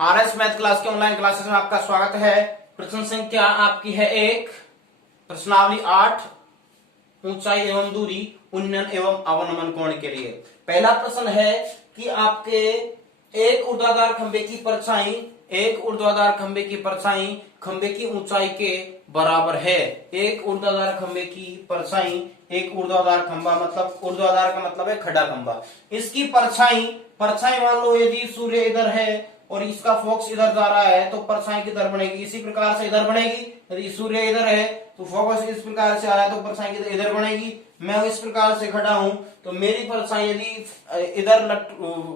RS math class के online classes में आपका स्वागत है। प्रश्न संख्या आपकी है 1, प्रश्नावली 8, ऊंचाई एवं दूरी उन्नयन एवं अवनमन कोण के लिए। पहला प्रश्न है कि आपके एक ऊर्ध्वाधर खंबे की परछाई खंबे की ऊंचाई के बराबर है। एक ऊर्ध्वाधर खंबे की परछाई, एक ऊर्ध्वाधर खंबा मतलब ऊर्ध्वाधर का मतलब है खड़ा खंबा, इसकी परछाई मान लो यदि सूर्य इधर है और इसका फोकस इधर जा रहा है तो परछाई किधर बनेगी, इसी प्रकार से इधर बनेगी। यदि सूर्य इधर है तो फोकस इस प्रकार से आ रहा है तो परछाई इधर बनेगी। मैं इस प्रकार से खड़ा हूं तो मेरी परछाई यदि इधर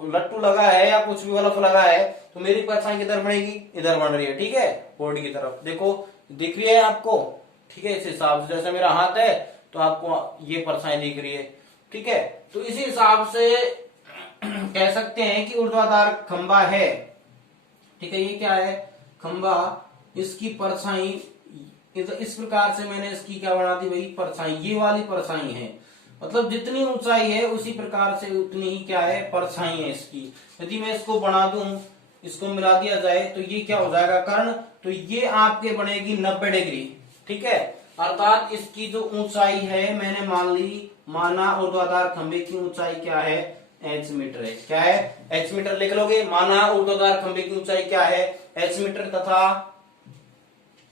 लट्टू लगा है या कुछ भी बल्ब लगा है तो मेरी परछाई किधर बनेगी, इधर बन रही है। ठीक है, बोर्ड की तरफ देखो, दिख रही है आपको। ठीक है, इस हिसाब से जैसे मेरा हाथ है तो आपको ये परछाई दिख रही है। ठीक है, तो इसी हिसाब से कह सकते हैं कि ऊर्ध्वाधर खंबा है। ठीक है, ये क्या है, खंबा, इसकी परछाई इस प्रकार से मैंने इसकी क्या बना दी भाई, परछाई, ये वाली परछाई है। मतलब जितनी ऊंचाई है उसी प्रकार से उतनी ही क्या है, परछाई है इसकी। यदि मैं इसको बना दूं, इसको मिला दिया जाए तो ये क्या हो जाएगा, कर्ण, तो ये आपके बनेगी 90 डिग्री। ठीक है, अर्थात इसकी जो ऊंचाई है मैंने माना ऊर्ध्वाधर खंबे की ऊंचाई क्या है, एच मीटर है। क्या है, एच मीटर लिख लोगे। माना ऊर्ध्वाधर खंबे की ऊंचाई क्या है, एच मीटर, तथा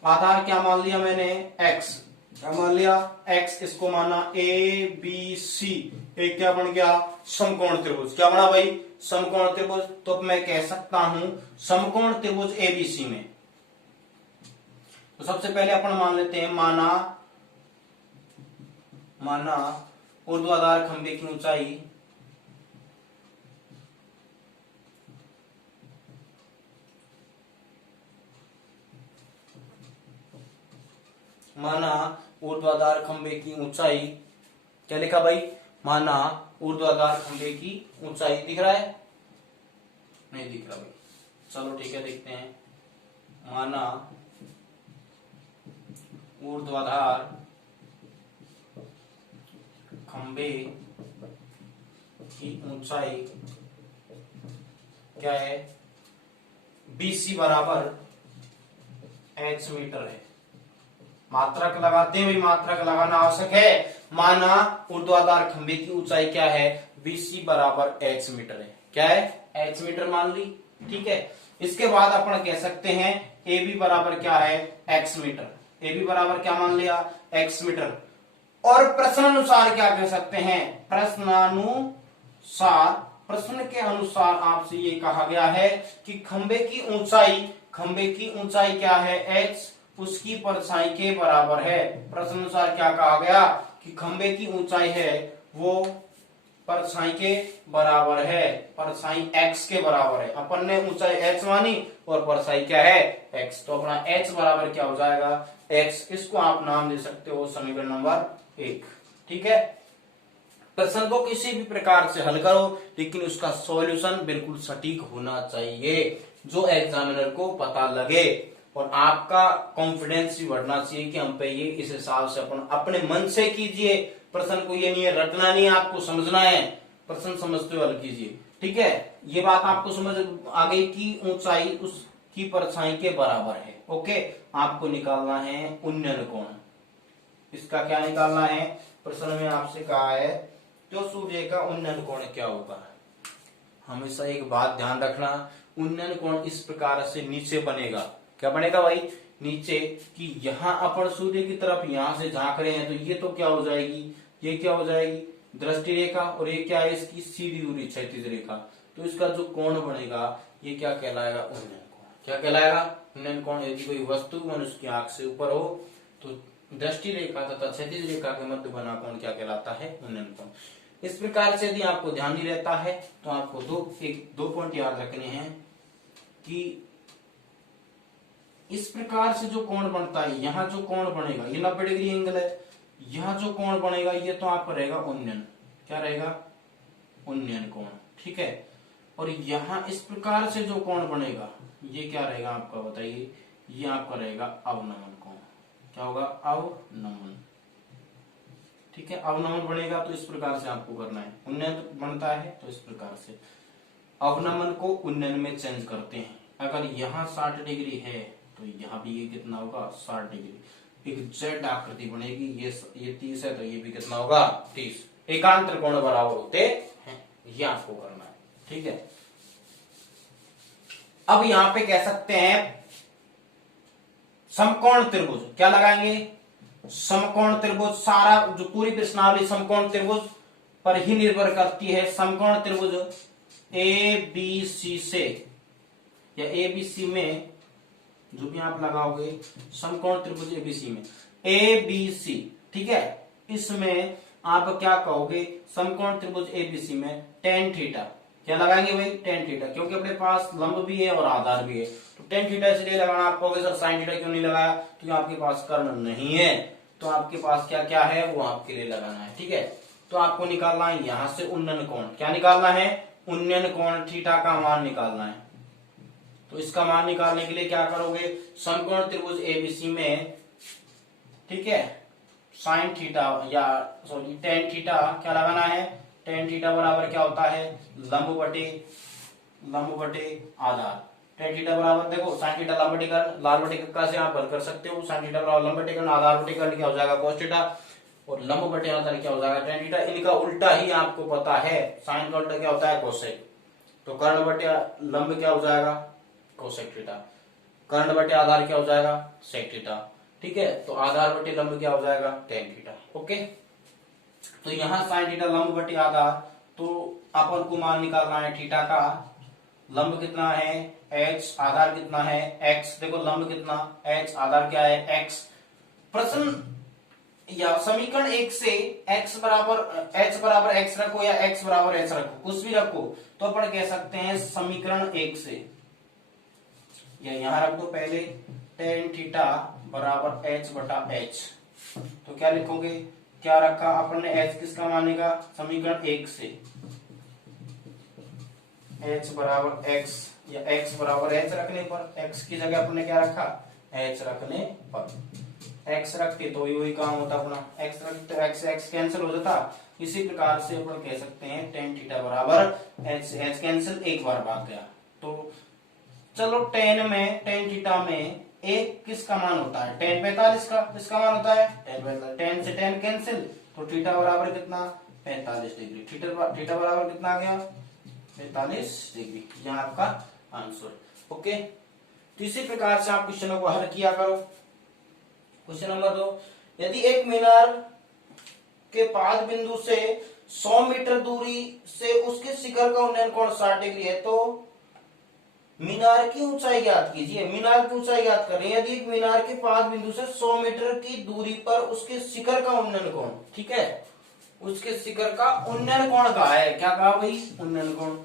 आधार क्या मान लिया मैंने, एक्स। क्या मान लिया, एक्स। इसको माना ए बी सी, एक क्या बन गया, समकोण त्रिभुज। क्या बना भाई, समकोण त्रिभुज। तो मैं कह सकता हूं समकोण त्रिभुज एबीसी में। तो सबसे पहले अपन मान लेते हैं, माना ऊर्ध्वाधर खंबे की ऊंचाई क्या लिखा भाई, माना ऊर्ध्वाधर खंबे की ऊंचाई, दिख रहा है, नहीं दिख रहा भाई, चलो ठीक है देखते हैं। माना ऊर्ध्वाधर खंबे की ऊंचाई क्या है, बीसी बराबर एच मीटर है। मात्रक लगाते हैं भाई, मात्रक लगाना आवश्यक है। माना ऊर्ध्वाधर खंबे की ऊंचाई क्या है, बीसी बराबर एच मीटर है। क्या है, एच मीटर मान ली। ठीक है, इसके बाद अपन कह सकते हैं ए बी बराबर क्या है, एक्स मीटर। ए बी बराबर क्या मान लिया, एक्स मीटर। और प्रश्नानुसार क्या कह सकते हैं, प्रश्न के अनुसार आपसे ये कहा गया है कि खंबे की ऊंचाई क्या है, एच, उसकी परछाई के बराबर है। प्रश्न अनुसार क्या कहा गया कि खंबे की ऊंचाई है वो परछाई के बराबर है, परछाई x के बराबर है। अपन ने ऊंचाई h मानी और परछाई क्या है, x। तो अपना h बराबर क्या हो जाएगा, x। इसको आप नाम दे सकते हो समीकरण नंबर 1। ठीक है, प्रश्न को किसी भी प्रकार से हल करो लेकिन उसका सॉल्यूशन बिल्कुल सटीक होना चाहिए, जो एग्जामिनर को पता लगे और आपका कॉन्फिडेंस भी बढ़ना चाहिए कि हम पे ये, इस हिसाब से अपन अपने मन से कीजिए प्रश्न को। ये नहीं है रटना, नहीं आपको समझना है, प्रश्न समझते हुए हल कीजिए। ठीक है, ये बात आपको समझ आ गई कि ऊंचाई उसकी परछाई के बराबर है। ओके, आपको निकालना है उन्नयन कोण। इसका क्या निकालना है, प्रश्न में आपसे कहा है जो सूर्य का उन्नयन कोण क्या होगा। हमेशा एक बात ध्यान रखना, उन्नयन कोण इस प्रकार से नीचे बनेगा। क्या बनेगा भाई, नीचे, कि यहां अपन सूर्य की तरफ यहां से झांक रहे हैं तो ये तो क्या हो जाएगी, ये क्या हो जाएगी, दृष्टि रेखा, और ये क्या है, इसकी सीधी दूरी क्षैतिज रेखा। तो इसका जो कोण बनेगा ये क्या कहलाएगा, उन्नयन कोण। क्या कहलाएगा, उन्नयन कोण। यदि कोई वस्तु मनुष्य की आंख से ऊपर हो तो दृष्टि रेखा तथा क्षैतिज रेखा के मध्य बना कोण क्या कहलाता है, उन्नयन कोण। इस प्रकार से यदि आपको ध्यान नहीं रहता है तो आपको दो पॉइंट याद रखने हैं कि इस प्रकार से जो कोण बनता है, यहां जो कोण बनेगा ये 90 डिग्री एंगल है, यहां जो कोण बनेगा ये तो आपका रहेगा उन्नयन। क्या रहेगा, उन्नयन कोण। ठीक है, और यहां इस प्रकार से जो कोण बनेगा ये क्या रहेगा आपका, बताइए, ये आपका रहेगा अवनमन कोण। क्या होगा, अवनमन। ठीक है, अवनमन बनेगा तो इस प्रकार से आपको करना है। उन्नयन बनता है तो इस प्रकार से, अवनमन को उन्नयन में चेंज करते हैं। अगर यहाँ 60 डिग्री है तो यहाँ भी ये कितना होगा 60 डिग्री। एक जेड आकृति बनेगी, ये 30 है तो ये भी कितना होगा 30। एकांत त्रिकोण बराबर होते हैं, ये आपको करना है, ठीक है। अब यहां पे कह सकते हैं समकोण त्रिभुज, क्या लगाएंगे समकोण त्रिभुज। सारा जो पूरी प्रश्नावली समकोण त्रिभुज पर ही निर्भर करती है। समकोण त्रिभुज ए बी सी से या ए बी सी में जो भी आप लगाओगे समकोण त्रिभुज ए बी सी में ए बी सी, ठीक है। इसमें आप क्या कहोगे समकोण त्रिभुज ए बी सी में टेन थीटा, क्या लगाएंगे भाई टेन थीटा, क्योंकि अपने पास लंब भी है और आधार भी है तो टेन थीटा इसलिए लगाना। आप कहोगे सर साइन थीटा क्यों नहीं लगाया, क्योंकि आपके पास कर्ण नहीं है, तो आपके पास क्या क्या है वो आपके लिए लगाना है, ठीक है। तो आपको निकालना है यहां से उन्नयन कोण, क्या निकालना है उन्नयन कोण, थीटा का मान निकालना है। तो इसका मान निकालने के लिए क्या करोगे समकोण त्रिभुज एबीसी में, ठीक है, साइन थीटा या सॉरी टेन थीटा क्या लगाना है, टेन थीटा बराबर क्या होता है लंब बटे आधार। टेन थीटा बराबर देखो साइन थीटा लंब बटे कर्ण, लाल बटे कक्का से आप हल कर सकते हो। साइन थीटा बराबर लंब बटे कर्ण, आधार बटे कर्ण क्या हो जाएगा cos थीटा, और लंब बटे आधार क्या हो जाएगा टेन थीटा। इनका उल्टा ही आपको पता है, साइन का उल्टा क्या होता है कोसेक, तो कर्ण बटे लंब क्या हो जाएगा कोसेक थीटा, कर्ण बटे आधार क्या हो जाएगा सेक थीटा, ठीक है। तो आधार बटे लंब क्या हो जाएगा टेन थीटा, ओके। तो यहाँ साइन थीटा लंब बटे आधार, तो अपन को मान निकालना है थीटा का। लंब कितना है h, आधार कितना है x, देखो लंब कितना h, आधार क्या है x। प्रश्न या समीकरण एक से h बराबर x रखो या x बराबर h रखो, कुछ भी रखो, तो अपन कह सकते हैं समीकरण एक से, या यहां रख दो पहले टेन थीटा बराबर h बटा h, तो क्या लिखोगे, क्या रखा अपन ने h किसका मानने का समीकरण एक से, h बराबर x या x बराबर h रखने पर, x की जगह अपन ने क्या रखा h रखने पर, x रखते तो वही काम होता अपना, x रखते तो x कैंसिल हो जाता। इसी प्रकार से अपन कह सकते हैं टेन थीटा बराबर h कैंसिल एक बार भाग गया। तो चलो टेन थीटा में एक किसका मान होता है टेन 45 का, किसका मान होता है टेन 45, टेन से टेन कैंसिल, तो थीटा बराबर कितना 45 डिग्री, थीटा बराबर कितना आ गया 45 डिग्री, यहाँ आपका आंसर, ओके। तो इसी प्रकार से आप क्वेश्चनों को हल किया करो। क्वेश्चन नंबर 2, यदि एक मीनार के पाद बिंदु से 100 मीटर दूरी से उसके शिखर का उन्नयन कोण 60 डिग्री है, तो मीनार की ऊंचाई ज्ञात कीजिए। मीनार की ऊंचाई ज्ञात कर रहे हैं, यदि एक मीनार के पाद बिंदु से 100 मीटर की दूरी पर उसके शिखर का उन्नयन कोण, ठीक है, उसके शिखर का उन्नयन कोण कहा है, क्या कहा भाई उन्नयन कोण।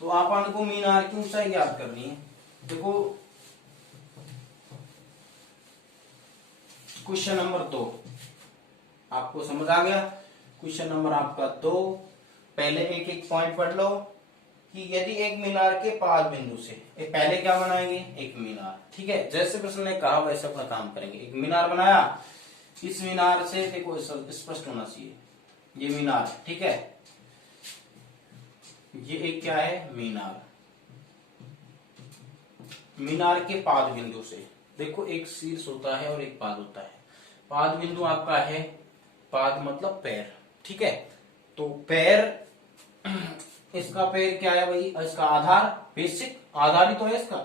तो आप को मीनार की ऊंचाई ज्ञात करनी है। देखो क्वेश्चन नंबर 2 आपको समझ आ गया। क्वेश्चन नंबर आपका 2, पहले एक एक पॉइंट पढ़ लो कि यदि एक मीनार के पाद बिंदु से, पहले क्या बनाएंगे एक मीनार, ठीक है, जैसे प्रश्न ने कहा वैसे अपना काम करेंगे। एक मीनार बनाया, इस मीनार से देखो स्पष्ट होना चाहिए, ये मीनार, ठीक है, ये एक क्या है मीनार, मीनार के पाद बिंदु से देखो एक शीर्ष होता है और एक पाद होता है। पाद बिंदु आपका है, पाद मतलब पैर, ठीक है, तो पैर, इसका पैर क्या है भाई, इसका आधार, बेसिक आधार ही तो है इसका।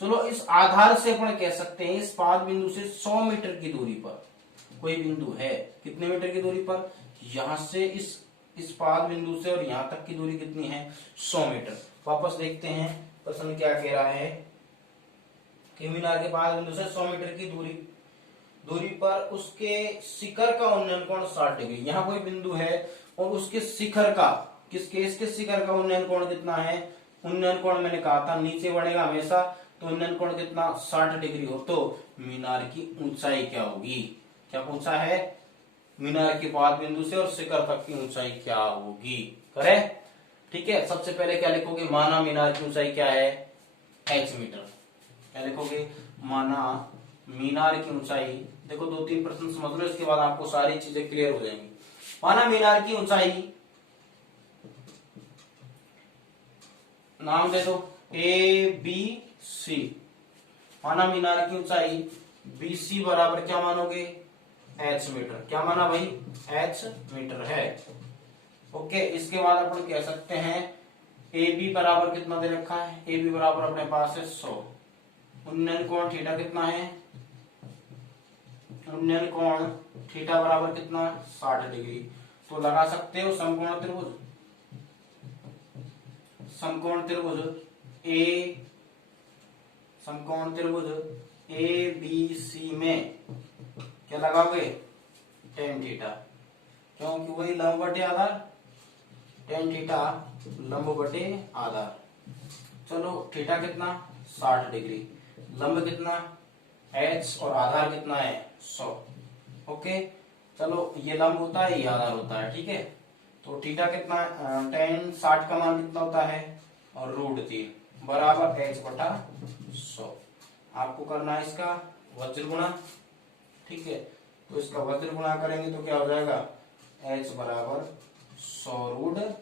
चलो इस आधार से अपन कह सकते हैं इस पाद बिंदु से 100 मीटर की दूरी पर कोई बिंदु है, कितने मीटर की दूरी पर, यहां से इस पाद बिंदु से और यहां तक की दूरी कितनी है 100 मीटर। वापस देखते हैं प्रश्न क्या कह रहा है कि मीनार के पाद बिंदु से 100 मीटर की दूरी पर उसके शिखर का उन्नयन कोण 60 डिग्री। यहाँ कोई बिंदु है और उसके शिखर का, इसके शिखर का उन्नयन कोण कितना है, उन्नयन कोण मैंने कहा था नीचे बढ़ेगा हमेशा, तो उन्नयन कोण कितना 60 डिग्री हो, तो मीनार की ऊंचाई क्या होगी, क्या पूछा है मीनार के पाद बिंदु से और शिखर तक की ऊंचाई क्या होगी, करें, ठीक है। सबसे पहले क्या लिखोगे, माना मीनार की ऊंचाई क्या है h मीटर, क्या लिखोगे माना मीनार की ऊंचाई, देखो 2-3 प्रश्न समझ लो, इसके बाद आपको सारी चीजें क्लियर हो जाएंगी। माना मीनार की ऊंचाई नाम दे दो ए बी सी, माना मीनार की ऊंचाई बी सी बराबर क्या मानोगे, एच मीटर। क्या माना भाई, एच मीटर है। ओके, इसके बाद अपन कह सकते हैं ए बी बराबर कितना दे रखा है, ए बी बराबर अपने पास है 100। उन्नयन कोण थीटा कितना है, उन्नयन कोण थीटा बराबर कितना, 60 डिग्री। तो लगा सकते हो समकोण त्रिभुज, समकोण त्रिभुज ए, समकोण त्रिभुज ए बी सी में क्या लगाओगे, टेन थीटा, क्योंकि वही लंब बटे आधार, टेन थीटा लंब बटे आधार। चलो थीटा कितना, 60 डिग्री, लंब कितना h और आधार कितना है 100। ओके, चलो ये लंब होता है, ये आधार होता है, ठीक है। तो थीटा कितना, टेन 60 का मान कितना होता है, और √3 बराबर h बटा 100। आपको करना है इसका वज्र गुणा, ठीक है। तो इसका वज्र गुणा करेंगे तो क्या हो जाएगा, h बराबर 100 √3।